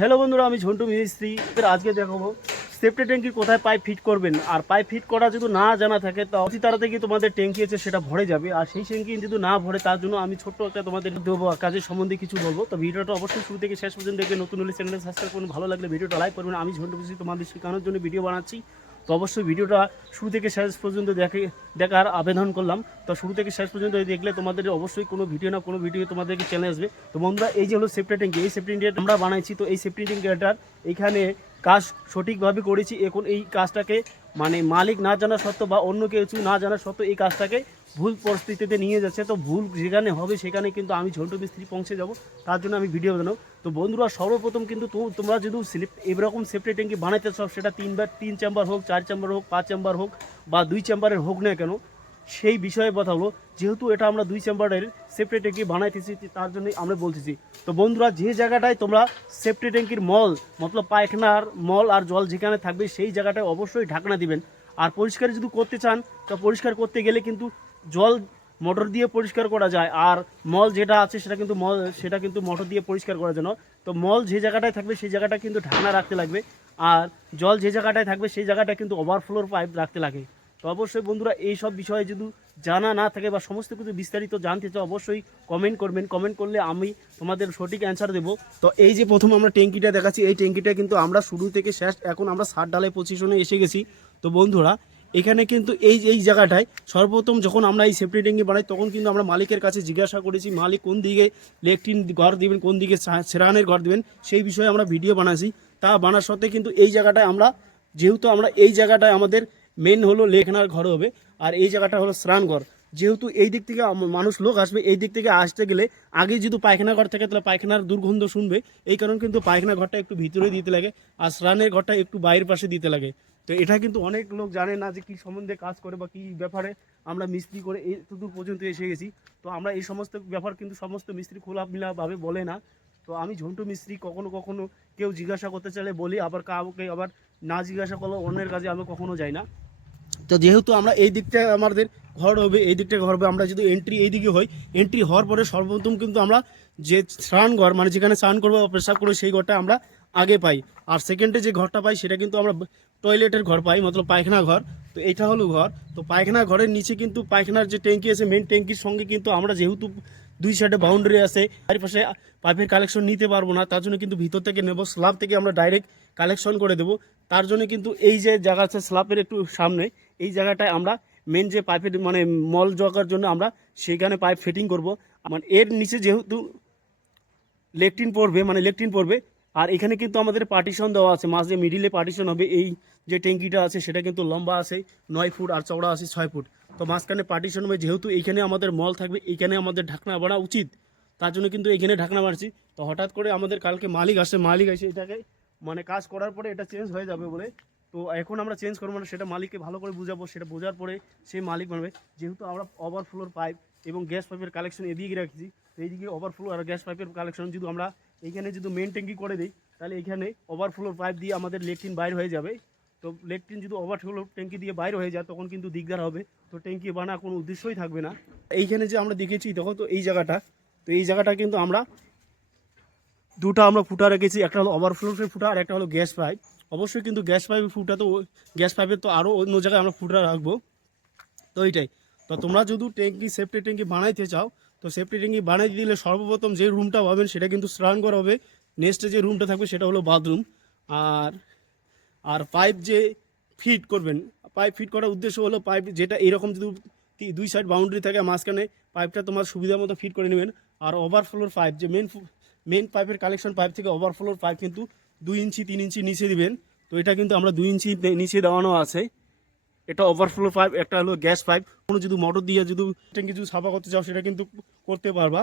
Hello বন্ধুরা, আমি ঝন্টু মিস্ত্রি। আজকে দেখাবো সেফটি ট্যাঙ্কি কোথায় পাইপ ফিট করবেন। আর পাইপ ফিট করা যদি না জানা থাকে তো অতি তাড়াতাড়ি তোমাদের ট্যাঙ্কি আছে সেটা ভরে যাবে। আর সেই ট্যাঙ্কি যদি না ভরে তার জন্য আমি ছোট্ট একটা তোমাদের দেবো কাজের সম্বন্ধে কিছু বলবো। তো ভিডিওটা অবশ্যই শুরু থেকে শেষ পর্যন্ত দেখবে। নতুন হলে চ্যানেলে সাবস্ক্রাইব করুন, ভালো লাগলে ভিডিওটা লাইক করবেন। আমি ঝন্টু মিস্ত্রি তোমাদের শেখানোর জন্য ভিডিও বানাচ্ছি। তো অবশ্যই ভিডিওটা শুরু থেকে শেষ পর্যন্ত দেখার আবেদন করলাম। তো শুরু থেকে শেষ পর্যন্ত দেখলে তোমাদের অবশ্যই কোনো ভিডিও না কোনো ভিডিও তোমাদেরকে চ্যানেল আসবে। তো বন্ধুরা, এই যে হলো সেফটি ট্যাঙ্কি, এই সেফটি ট্যাঙ্কি আমরা বানাইছি। তো এই সেফটি ট্যাঙ্কিটার এইখানে কাজ সঠিকভাবে করেছি। এখন এই কাজটাকে মানে মালিক না জানা সত্ত্বেও বা অন্য কিছু না জানা সত্ত্বেও এই কাজটাকে ভুল পরিস্থিতিতে নিয়ে যাচ্ছে। তো ভুল যেখানে হবে সেখানে কিন্তু আমি ঝন্টু মিস্ত্রি পৌঁছে যাব, তার জন্য আমি ভিডিও বানাবো। তো বন্ধুরা, সর্বপ্রথম কিন্তু তোমরা যদি এরকম সেফটি ট্যাঙ্কি বানাইতে চাও, সেটা তিন চেম্বার হোক, 4 চেম্বার হোক, 5 চেম্বার হোক বা 2 চেম্বারের হোক না কেন, সেই বিষয়ে বলবো। যেহেতু এটা আমরা 2 চেম্বারের সেফটি ট্যাঙ্কি বানাইতেছি, তার জন্যই আমরা বলতেছি। তো বন্ধুরা, যে জায়গাটায় তোমরা সেফটি ট্যাঙ্কির মল মতলব পায়খানার মল আর জল যেখানে থাকবে সেই জায়গাটায় অবশ্যই ঢাকনা দিবেন। আর পরিষ্কার যদি করতে চান তো পরিষ্কার করতে গেলে কিন্তু জল মোটর দিয়ে পরিষ্কার করা যায়, আর মল যেটা আছে সেটা কিন্তু মোটর দিয়ে পরিষ্কার করা যায় না। তো মল যে জায়গাটায় থাকবে সেই জায়গাটা কিন্তু ঢাকনা রাখতে লাগবে, আর জল যে জায়গাটায় থাকবে সেই জায়গাটা কিন্তু ওভারফ্লোর পাইপ রাখতে লাগে। তো অবশ্যই বন্ধুরা, এই সব বিষয়ে যদি জানা না থাকে বা সমস্ত কিছু বিস্তারিত জানতে চাও অবশ্যই কমেন্ট করবেন। কমেন্ট করলে আমি তোমাদের সঠিক অ্যান্সার দেবো। তো এই যে প্রথম আমরা ট্যাঙ্কিটা দেখাচ্ছি, এই ট্যাঙ্কিটা কিন্তু আমরা শুরু থেকে শেষ এখন আমরা 60 ডালাই পজিশনে এসে গেছি। তো বন্ধুরা, এখানে কিন্তু এই জায়গাটায় সর্বপ্রথম যখন আমরা এই সেফটি ট্যাঙ্কি বানাই তখন কিন্তু আমরা মালিকের কাছে জিজ্ঞাসা করেছি মালিক কোন দিকে লেট্রিন ঘর দিবেন, কোন দিকে সেরানের ঘর দিবেন, সেই বিষয়ে আমরা ভিডিও বানাইছি। তা বানার সত্ত্বে কিন্তু এই জায়গাটায় যেহেতু আমরা এই জায়গাটায় আমাদের মেন হলো লেখনার ঘর হবে, আর এই জায়গাটা হলো স্নান ঘর। যেহেতু এই দিক থেকে মানুষ লোক আসবে, এই দিক থেকে আসতে গেলে আগে যদি পায়খানা ঘর থাকে তাহলে পায়খানার দুর্গন্ধ শুনবে। এই কারণে কিন্তু পায়খানা ঘরটা একটু ভিতরে দিতে লাগে আর স্নানের ঘরটা একটু বাইরের পাশে দিতে লাগে। তো এটা কিন্তু অনেক লোক জানে না যে কী সম্বন্ধে কাজ করে বা কী ব্যাপারে আমরা মিস্ত্রি করে এতদূর পর্যন্ত এসে গেছি। তো আমরা এই সমস্ত ব্যাপার কিন্তু সমস্ত মিস্ত্রি খোলামেলাভাবে বলে না। তো আমি ঝন্টু মিস্ত্রি কখনো কখনো কেউ জিজ্ঞাসা করতে চাইলে বলি, আবার কাউকে আবার না জিজ্ঞাসা করলে অন্যের কাজে আমি কখনো যাই না। তো যেহেতু আমরা এই দিকটা আমাদের ঘর হবে, এই দিকটা ঘর হবে, আমরা যদি এন্ট্রি এই দিকে হই, এন্ট্রি হওয়ার পরে সর্বপ্রথম কিন্তু আমরা যে স্নান ঘর মানে যেখানে স্নান করবো বা পেশাব করবো সেই ঘরটা আমরা আগে পাই। আর সেকেন্ডে যে ঘরটা পাই সেটা কিন্তু আমরা টয়লেটের ঘর পাই, মতলব পায়খানা ঘর। তো এটা হলো ঘর। তো পায়খানা ঘরের নিচে কিন্তু পায়খানার যে ট্যাঙ্কি আছে মেন ট্যাঙ্কির সঙ্গে কিন্তু আমরা যেহেতু 2 সাইডে বাউন্ডারি আছে, চারিপাশে পাইপের কালেকশন নিতে পারবো না, তার জন্য কিন্তু ভিতর থেকে নেব, স্ল্যাব থেকে আমরা ডাইরেক্ট কালেকশন করে দেবো। তার জন্য কিন্তু এই যে জায়গা আছে স্ল্যাবের একটু সামনে, এই জায়গাটায় আমরা মেন যে পাইপের মানে মল জগার জন্য আমরা সেখানে পাইপ ফিটিং করব। মানে এর নিচে যেহেতু লেকটিন পড়বে, আর এখানে কিন্তু আমাদের পার্টিশন দেওয়া আছে, মাঝে মিডিলে পার্টিশন হবে। এই যে ট্যাঙ্কিটা আছে সেটা কিন্তু লম্বা আছে 9 ফুট আর চওড়া আছে 6 ফুট। তো মাঝখানে পার্টিশন হবে, যেহেতু এইখানে আমাদের মল থাকবে, এইখানে আমাদের ঢাকনা বানা উচিত, তার জন্য কিন্তু এইখানে ঢাকনা মারছি। তো হঠাৎ করে আমাদের কালকে মালিক এসে এটাকে মানে কাজ করার পরে এটা চেঞ্জ হয়ে যাবে বলে, তো এখন আমরা চেঞ্জ করবো না, সেটা মালিককে ভালো করে বুঝাবো। সেটা বোঝার পরে সেই মালিক মানবে। যেহেতু আমরা ওভারফ্লোর পাইপ এবং গ্যাস পাইপের কালেকশন এদিকে রাখছি, তো এইদিকে ওভারফ্লো আর গ্যাস পাইপের কালেকশন যদি আমরা এইখানে যদি মেন ট্যাঙ্কি করে দিই তাহলে এখানে ওভারফ্লোর পাইপ দিয়ে আমাদের লেট্রিন বাইর হয়ে যাবে। তো লেট্রিন যদি ওভারফ্লো ট্যাঙ্কি দিয়ে বাইর হয়ে যায় তখন কিন্তু দিকদার হবে। তো ট্যাঙ্কি বানা কোনো উদ্দেশ্যই থাকবে না। এইখানে যে আমরা দেখেছি দেখো, তো এই জায়গাটা কিন্তু আমরা দুটো আমরা ফুটা রেখেছি, একটা হলো ওভারফ্লোর ফুটা আর একটা হলো গ্যাস পাইপ। অবশ্যই কিন্তু গ্যাস পাইপের ফুটা তো গ্যাস পাইপের তো আরও অন্য জায়গায় আমরা ফুটা রাখবো। তো এইটাই। তো তোমরা যদি সেফটি ট্যাঙ্কি বানাইতে চাও তো সেফটি ট্যাঙ্কি বানাই দিলে সর্বপ্রথম যে রুমটা পাবেন সেটা কিন্তু স্নান করা হবে। নেক্সটে যে রুমটা থাকবে সেটা হলো বাথরুম। আর আর পাইপ যে ফিট করবেন, পাইপ ফিট করার উদ্দেশ্য হলো পাইপ যেটা এরকম যদি 2 সাইড বাউন্ডারি থাকে মাঝখানে পাইপটা তোমার সুবিধা মতো ফিট করে নেবেন। আর ওভারফ্লোর পাইপ যে মেন পাইপের কালেকশন পাইপ থেকে ওভারফ্লোর পাইপ কিন্তু 2 ইঞ্চি 3 ইঞ্চি নিচে দিবেন। তো এটা কিন্তু আমরা 2 ইঞ্চি নিচে দেওয়ানো আছে। এটা ওভারফ্লো পাইপ, একটা হলো গ্যাস পাইপ। কোনো যদি মোটর দিয়ে যদি ট্যাঙ্কি যদি সাফা করতে চাও সেটা কিন্তু করতে পারবা।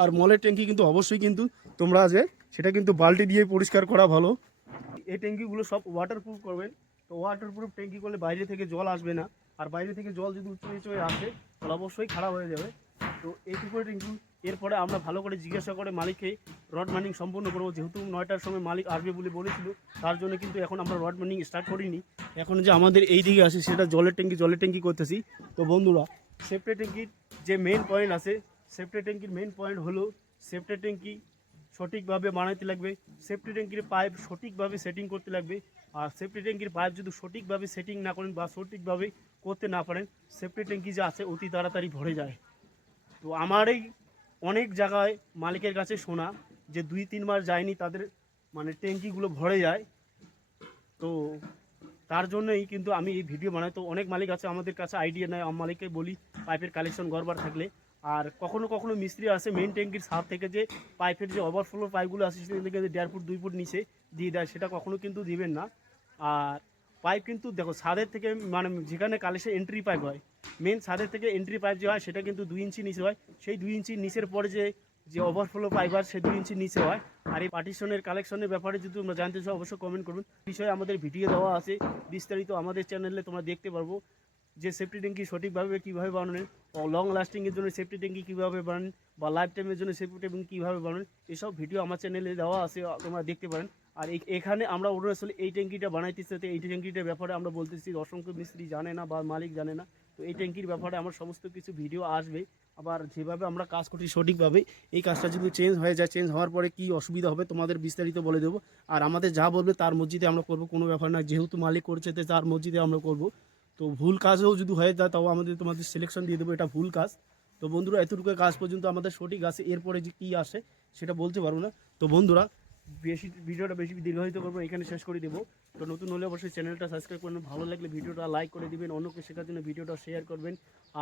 আর মলের ট্যাঙ্কি কিন্তু অবশ্যই কিন্তু তোমরা যে সেটা কিন্তু বালতি দিয়ে পরিষ্কার করা ভালো। এই ট্যাঙ্কিগুলো সব ওয়াটারপ্রুফ করবেন। তো ওয়াটারপ্রুফ ট্যাঙ্কি করলে বাইরে থেকে জল আসবে না, আর বাইরে থেকে জল যদি উঁচু নিচু হয়ে আসে তাহলে অবশ্যই খারাপ হয়ে যাবে। তো এইটুকু ট্যাঙ্কি এরপরে আমরা ভালো করে জিজ্ঞাসা করে মালিককে রড মাইনিং সম্পূর্ণ করবো। যেহেতু 9টার সময় মালিক আসবে বলে বলেছিল, তার জন্য কিন্তু এখন আমরা রড মাইনিং স্টার্ট করিনি। এখন যে আমাদের এই দিকে আসে সেটা জলের ট্যাঙ্কি করতেছি। তো বন্ধুরা, সেফটি ট্যাঙ্কির যে মেন পয়েন্ট আছে, সেফটি ট্যাঙ্কির মেন পয়েন্ট হলো সেফটি ট্যাঙ্কি সঠিকভাবে বানাইতে লাগবে, সেফটি ট্যাঙ্কির পাইপ সঠিকভাবে সেটিং করতে লাগবে। আর সেফটি ট্যাঙ্কির পাইপ যদি সঠিকভাবে সেটিং না করেন বা সঠিকভাবে করতে না পারেন, সেফটি ট্যাঙ্কি যে আছে অতি তাড়াতাড়ি ভরে যায়। তো আমার এই অনেক জায়গায় মালিকের কাছে শোনা যে 2-3 মাস যায়নি তাদের মানে ট্যাঙ্কিগুলো ভরে যায়। তো তার জন্যই কিন্তু আমি এই ভিডিও বানাই। তো অনেক মালিক আছে আমাদের কাছে আইডিয়া নেয়, আমি মালিককে বলি পাইপের কালেকশন গড়বার থাকলে। আর কখনো কখনো মিস্ত্রি আসে মেন ট্যাঙ্কির সাপ থেকে যে পাইপের যে ওভারফ্লো পাইপগুলো আছে সেখান থেকে 1.5 ফুট 2 ফুট নিচে দিয়ে দেয়, সেটা কখনো কিন্তু দিবেন না। আর পাইপ কিন্তু দেখো ছাদের থেকে মানে যেখানে কালেকশন এন্ট্রি পাইপ হয়, মেন ছাদের থেকে এন্ট্রি পাইপ যে হয় সেটা কিন্তু 2 ইঞ্চি নিচে হয়। সেই 2 ইঞ্চি নিচের পরে যে যে ওভারফ্লো পাইপ হয় সে 2 ইঞ্চি নিচে হয়। আর এই পার্টিশনের কালেকশনের ব্যাপারে যদি তোমরা জানতে চাও অবশ্যই কমেন্ট করবেন। বিষয়ে আমাদের ভিডিও দেওয়া আছে বিস্তারিত আমাদের চ্যানেলে, তোমরা দেখতে পারবো যে সেফটি ট্যাঙ্কি সঠিকভাবে কীভাবে বানানো, লং লাস্টিংয়ের জন্য সেফটি ট্যাঙ্কি কীভাবে বানান, বা লাইফ টাইমের জন্য সেফটি ট্যাঙ্কি কীভাবে বানান, এসব ভিডিও আমার চ্যানেলে দেওয়া আছে, তোমরা দেখতে পারেন। আর এখানে আমরা অরুণাচলে এই ট্যাঙ্কিটা বানাইতেছি, এই ট্যাঙ্কিটার ব্যাপারে আমরা বলতেছি অসংখ্য মিস্ত্রি জানে না বা মালিক জানে না। তো এই ট্যাঙ্কির ব্যাপারে আমার সমস্ত কিছু ভিডিও আসবে। আবার যেভাবে আমরা কাজ করছি সঠিকভাবে, এই কাজটা যদি চেঞ্জ হয়ে যায়, চেঞ্জ হওয়ার পরে কী অসুবিধা হবে তোমাদের বিস্তারিত বলে দেবো। আর আমাদের যা বলবে তার মসজিদে আমরা করবো, কোনো ব্যাপার না, যেহেতু মালিক করছে তো তার মসজিদে আমরা করবো। তো ভুল কাজও যদি হয়ে যায় তাও তোমাদের সিলেকশন দিয়ে দেবো, এটা ভুল কাজ। তো বন্ধুরা এতটুকু কাজ পর্যন্ত আমাদের সঠিক আছে, এরপরে যে কী আসে সেটা বলতে পারবো না। তো বন্ধুরা ভিডিওটা বেশি দীর্ঘায়িত করবো, এখানে শেষ করে দেবো। তো নতুন হলে অবশ্যই চ্যানেলটা সাবস্ক্রাইব করবেন, ভালো লাগলে ভিডিওটা লাইক করে দিবেন, অন্যকে শেখার জন্য ভিডিওটা শেয়ার করবেন।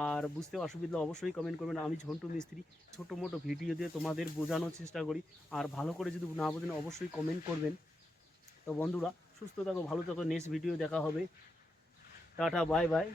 আর বুঝতে অসুবিধা অবশ্যই কমেন্ট করবেন। আমি ঝন্টু মিস্ত্রি ছোটো মোটো ভিডিও দিয়ে তোমাদের বোঝানোর চেষ্টা করি। আর ভালো করে যদি না বোঝেন অবশ্যই কমেন্ট করবেন। তো বন্ধুরা সুস্থ থাকো, ভালো থাকো, নেক্সট ভিডিও দেখা হবে। Tata, bye bye.